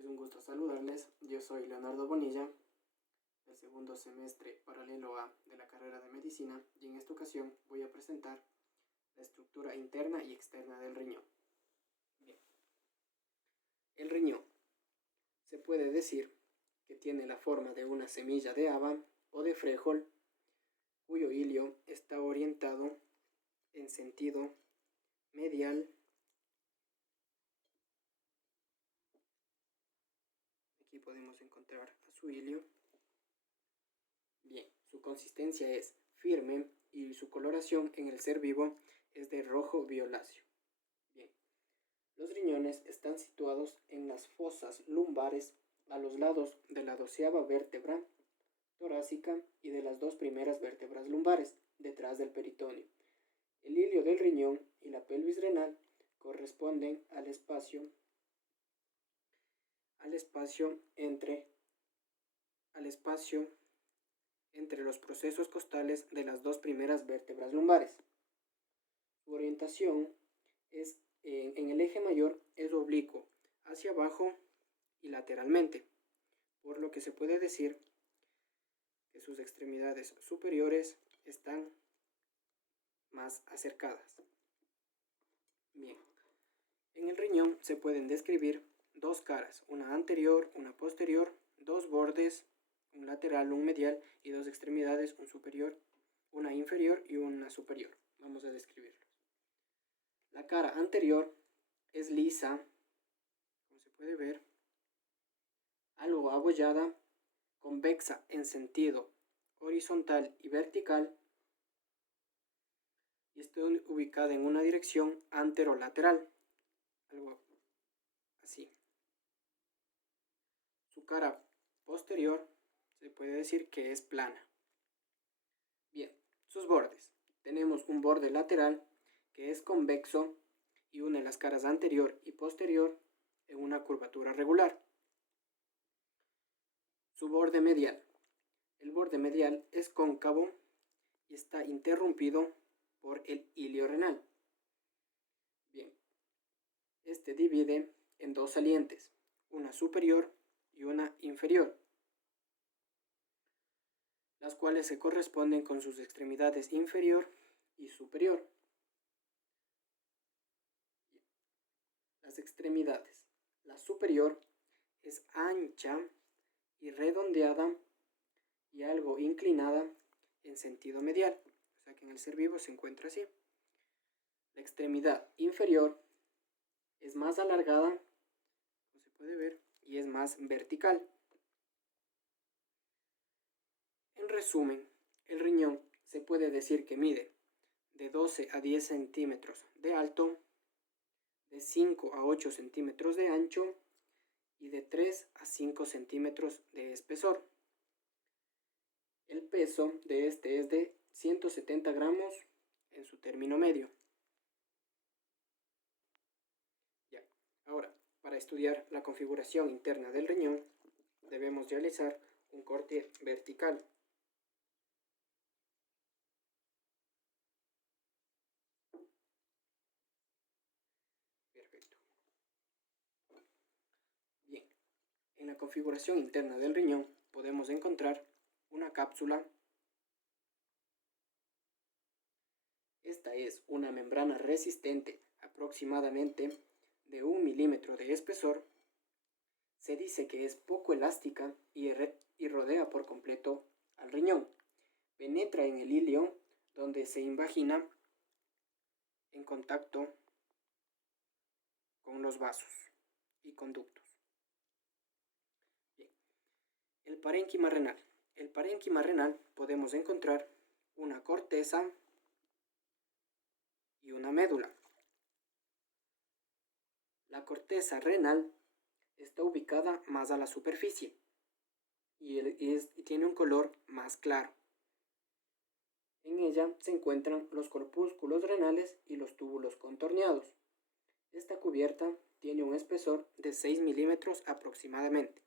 Es un gusto saludarles. Yo soy Leonardo Bonilla, del segundo semestre paralelo A de la carrera de Medicina, y en esta ocasión voy a presentar la estructura interna y externa del riñón. Bien. El riñón se puede decir que tiene la forma de una semilla de haba o de frijol, cuyo hilio está orientado en sentido medial. Aquí podemos encontrar a su hilio. Bien, su consistencia es firme y su coloración en el ser vivo es de rojo violáceo. Bien, los riñones están situados en las fosas lumbares a los lados de la 12ª vértebra torácica y de las dos primeras vértebras lumbares, detrás del peritoneo. El hilio del riñón y la pelvis renal corresponden al espacio entre los procesos costales de las dos primeras vértebras lumbares. Su orientación es en el eje mayor es oblicuo hacia abajo y lateralmente, por lo que se puede decir que sus extremidades superiores están más acercadas. Bien, en el riñón se pueden describir dos caras, una anterior, una posterior, dos bordes, un lateral, un medial y dos extremidades, un superior, una inferior y una superior. Vamos a describirlos. La cara anterior es lisa, como se puede ver, algo abollada, convexa en sentido horizontal y vertical, y está ubicada en una dirección anterolateral, algo así. Su cara posterior se puede decir que es plana. Bien, sus bordes. Tenemos un borde lateral que es convexo y une las caras anterior y posterior en una curvatura regular. Su borde medial. El borde medial es cóncavo y está interrumpido por el hilio renal. Bien, este divide en dos salientes, una superior y una inferior, las cuales se corresponden con sus extremidades inferior y superior. Las extremidades. La superior es ancha y redondeada y algo inclinada en sentido medial, o sea que en el ser vivo se encuentra así. La extremidad inferior es más alargada, como se puede ver, y es más vertical. En resumen, el riñón se puede decir que mide de 12 a 10 centímetros de alto, de 5 a 8 centímetros de ancho y de 3 a 5 centímetros de espesor. El peso de este es de 170 gramos en su término medio. Ya, ahora, para estudiar la configuración interna del riñón, debemos realizar un corte vertical. Perfecto. Bien, en la configuración interna del riñón podemos encontrar una cápsula. Esta es una membrana resistente aproximadamente de 1 milímetro de espesor. Se dice que es poco elástica y rodea por completo al riñón. Penetra en el hilio donde se invagina en contacto con los vasos y conductos. Bien. El parénquima renal. El parénquima renal podemos encontrar una corteza y una médula. La corteza renal está ubicada más a la superficie y tiene un color más claro. En ella se encuentran los corpúsculos renales y los túbulos contorneados. Esta cubierta tiene un espesor de 6 milímetros aproximadamente.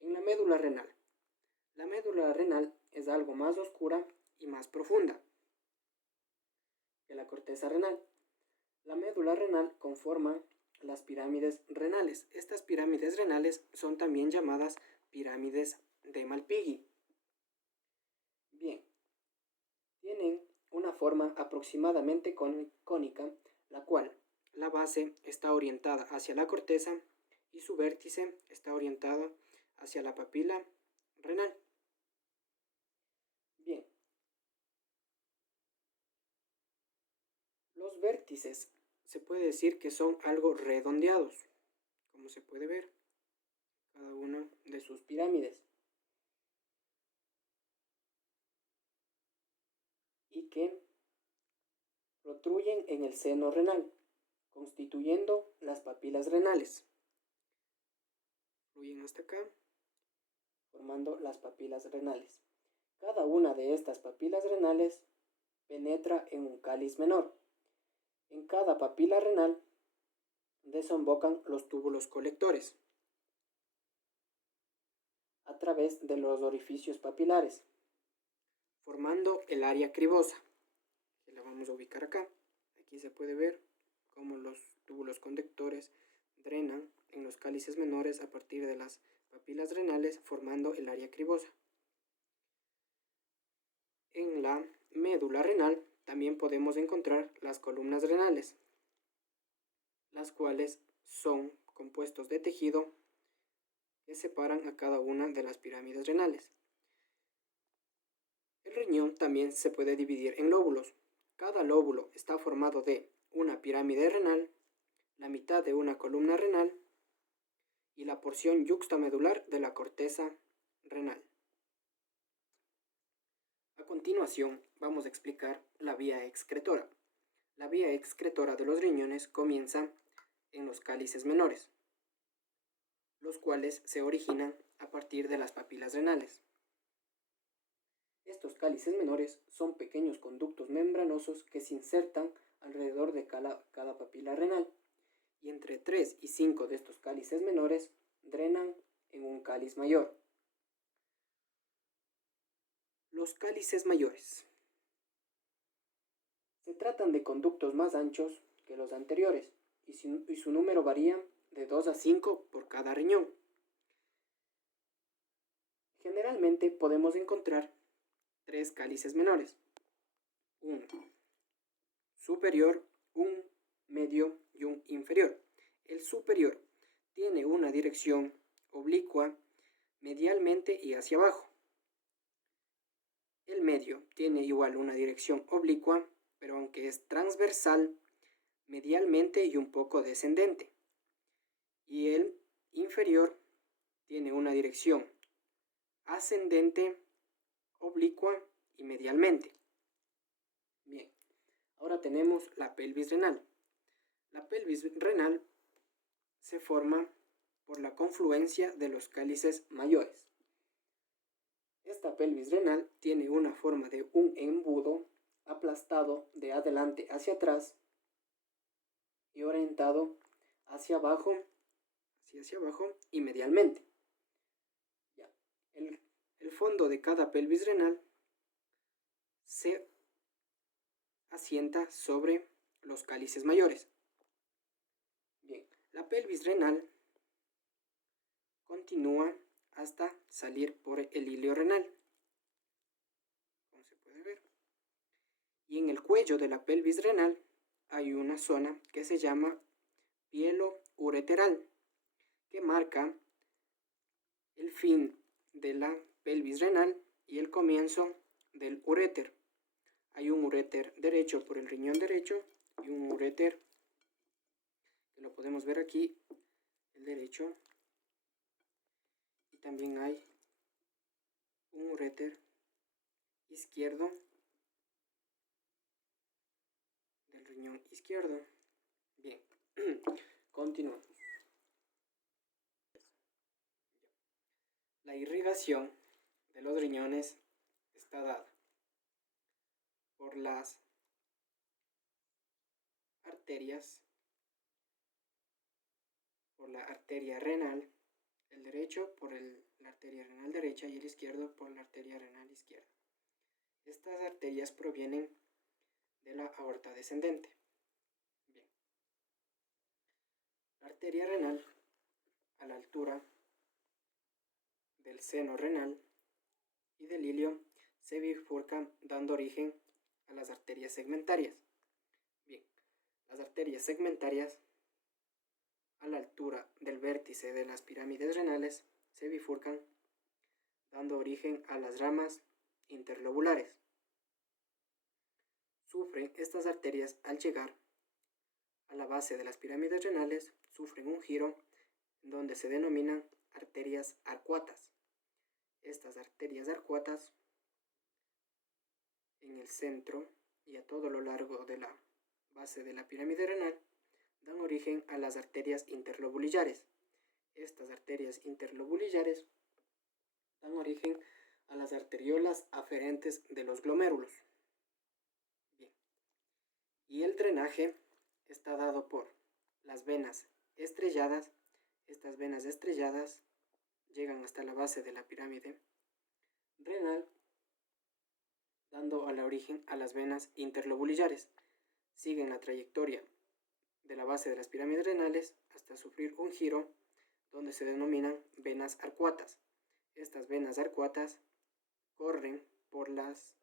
En la médula renal. La médula renal es algo más oscura y más profunda que la corteza renal. La médula renal conforma las pirámides renales. Estas pirámides renales son también llamadas pirámides de Malpighi. Bien, tienen una forma aproximadamente cónica, la cual la base está orientada hacia la corteza y su vértice está orientado hacia la papila renal. Bien, los vértices se puede decir que son algo redondeados, como se puede ver cada una de sus pirámides, y que protruyen en el seno renal, constituyendo las papilas renales. Fluyen hasta acá, formando las papilas renales. Cada una de estas papilas renales penetra en un cáliz menor. En cada papila renal desembocan los túbulos colectores a través de los orificios papilares, formando el área cribosa, que la vamos a ubicar acá. Aquí se puede ver cómo los túbulos conductores drenan en los cálices menores a partir de las papilas renales, formando el área cribosa. En la médula renal también podemos encontrar las columnas renales, las cuales son compuestos de tejido que separan a cada una de las pirámides renales. El riñón también se puede dividir en lóbulos. Cada lóbulo está formado de una pirámide renal, la mitad de una columna renal y la porción yuxtamedular de la corteza renal. A continuación vamos a explicar la vía excretora. La vía excretora de los riñones comienza en los cálices menores, los cuales se originan a partir de las papilas renales. Estos cálices menores son pequeños conductos membranosos que se insertan alrededor de cada papila renal, y entre 3 y 5 de estos cálices menores drenan en un cáliz mayor. Los cálices mayores. Se tratan de conductos más anchos que los anteriores y su número varía de 2 a 5 por cada riñón. Generalmente podemos encontrar 3 cálices menores: un superior, un medio y un inferior. El superior tiene una dirección oblicua medialmente y hacia abajo. El medio tiene igual una dirección oblicua, pero aunque es transversal, medialmente y un poco descendente. Y el inferior tiene una dirección ascendente, oblicua y medialmente. Bien, ahora tenemos la pelvis renal. La pelvis renal se forma por la confluencia de los cálices mayores. Esta pelvis renal tiene una forma de un embudo aplastado de adelante hacia atrás y orientado hacia abajo y medialmente. Ya. El fondo de cada pelvis renal se asienta sobre los cálices mayores. Bien, la pelvis renal continúa hasta salir por el hilio renal, como se puede ver. Y en el cuello de la pelvis renal hay una zona que se llama pielo ureteral, que marca el fin de la pelvis renal y el comienzo del uréter. Hay un uréter derecho por el riñón derecho y un uréter, que lo podemos ver aquí, el derecho, y también hay un uréter izquierdo del riñón izquierdo. Bien, continuamos. La irrigación de los riñones está dada por las arterias, por la arteria renal, el derecho por la arteria renal derecha y el izquierdo por la arteria renal izquierda. Estas arterias provienen de la aorta descendente. Bien. La arteria renal, a la altura del seno renal y del ilio, se bifurca dando origen a las arterias segmentarias. Bien, las arterias segmentarias, a la altura del vértice de las pirámides renales, se bifurcan dando origen a las ramas interlobulares. Sufren estas arterias al llegar a la base de las pirámides renales, sufren un giro donde se denominan arterias arcuatas. Estas arterias arcuatas, en el centro y a todo lo largo de la base de la pirámide renal, dan origen a las arterias interlobulillares. Estas arterias interlobulillares dan origen a las arteriolas aferentes de los glomérulos. Bien. Y el drenaje está dado por las venas estrelladas. Estas venas estrelladas llegan hasta la base de la pirámide renal, dando al origen a las venas interlobulillares. Siguen la trayectoria de la base de las pirámides renales hasta sufrir un giro donde se denominan venas arcuatas. Estas venas arcuatas corren por las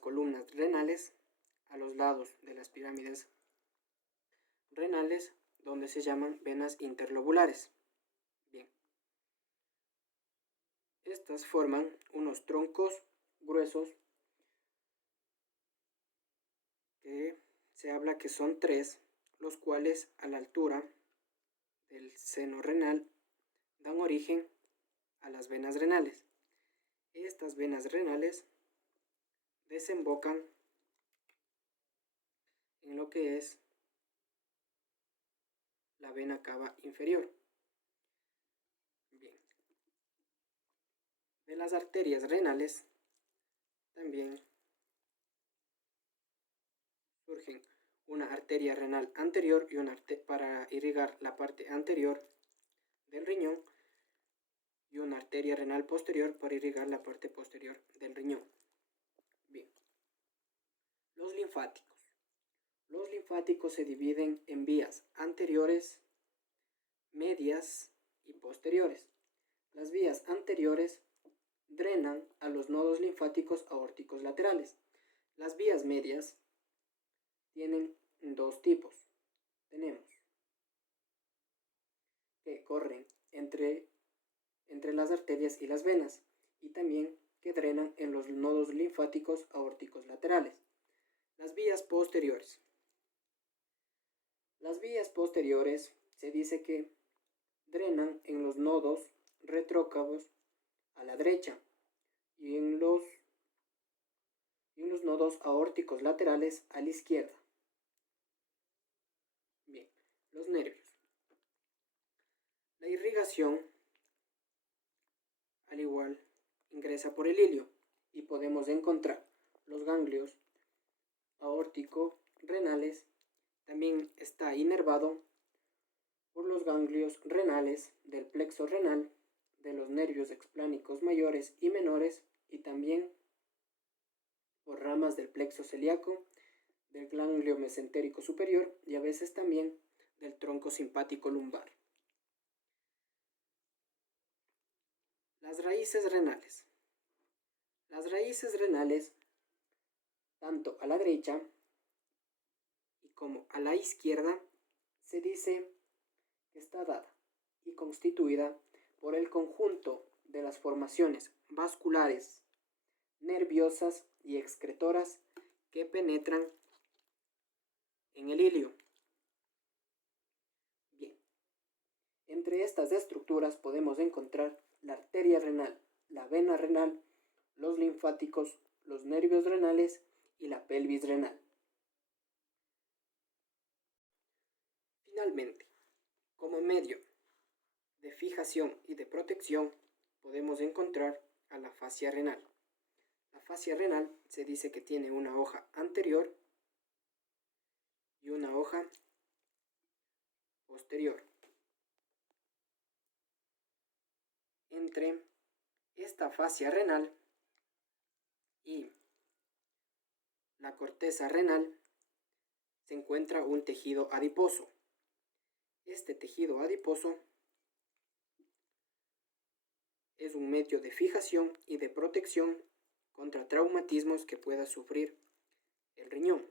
columnas renales a los lados de las pirámides renales, donde se llaman venas interlobulares. Bien. Estas forman unos troncos gruesos que se habla que son 3, los cuales a la altura del seno renal dan origen a las venas renales. Estas venas renales desembocan en lo que es la vena cava inferior. Bien. De las arterias renales también surgen una arteria renal anterior y una para irrigar la parte anterior del riñón, y una arteria renal posterior para irrigar la parte posterior del riñón. Bien. Los linfáticos. Los linfáticos se dividen en vías anteriores, medias y posteriores. Las vías anteriores drenan a los nodos linfáticos aórticos laterales. Las vías medias tienen 2 tipos. Tenemos que corren entre las arterias y las venas, y también que drenan en los nodos linfáticos aórticos laterales. Las vías posteriores. Las vías posteriores se dice que drenan en los nodos retrócavos a la derecha y en los nodos aórticos laterales a la izquierda. Bien, los nervios. La irrigación, al igual, ingresa por el ilio y podemos encontrar los ganglios aórtico-renales. También está inervado por los ganglios renales del plexo renal, de los nervios explánicos mayores y menores, y también por ramas del plexo celíaco, del ganglio mesentérico superior y a veces también del tronco simpático lumbar. Las raíces renales. Las raíces renales, tanto a la derecha y como a la izquierda, se dice que está dada y constituida por el conjunto de las formaciones vasculares, nerviosas y excretoras que penetran en el ilio. Bien, entre estas estructuras podemos encontrar la arteria renal, la vena renal, los linfáticos, los nervios renales y la pelvis renal. Finalmente, como medio de fijación y de protección, podemos encontrar a la fascia renal. La fascia renal se dice que tiene una hoja anterior y una hoja posterior. Entre esta fascia renal y la corteza renal se encuentra un tejido adiposo. Este tejido adiposo es un medio de fijación y de protección contra traumatismos que pueda sufrir el riñón.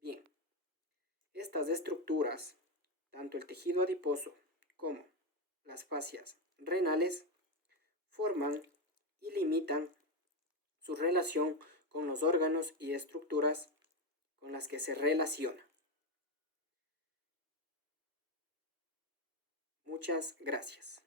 Bien, estas estructuras, tanto el tejido adiposo como las fascias renales, forman y limitan su relación con los órganos y estructuras con las que se relaciona. Muchas gracias.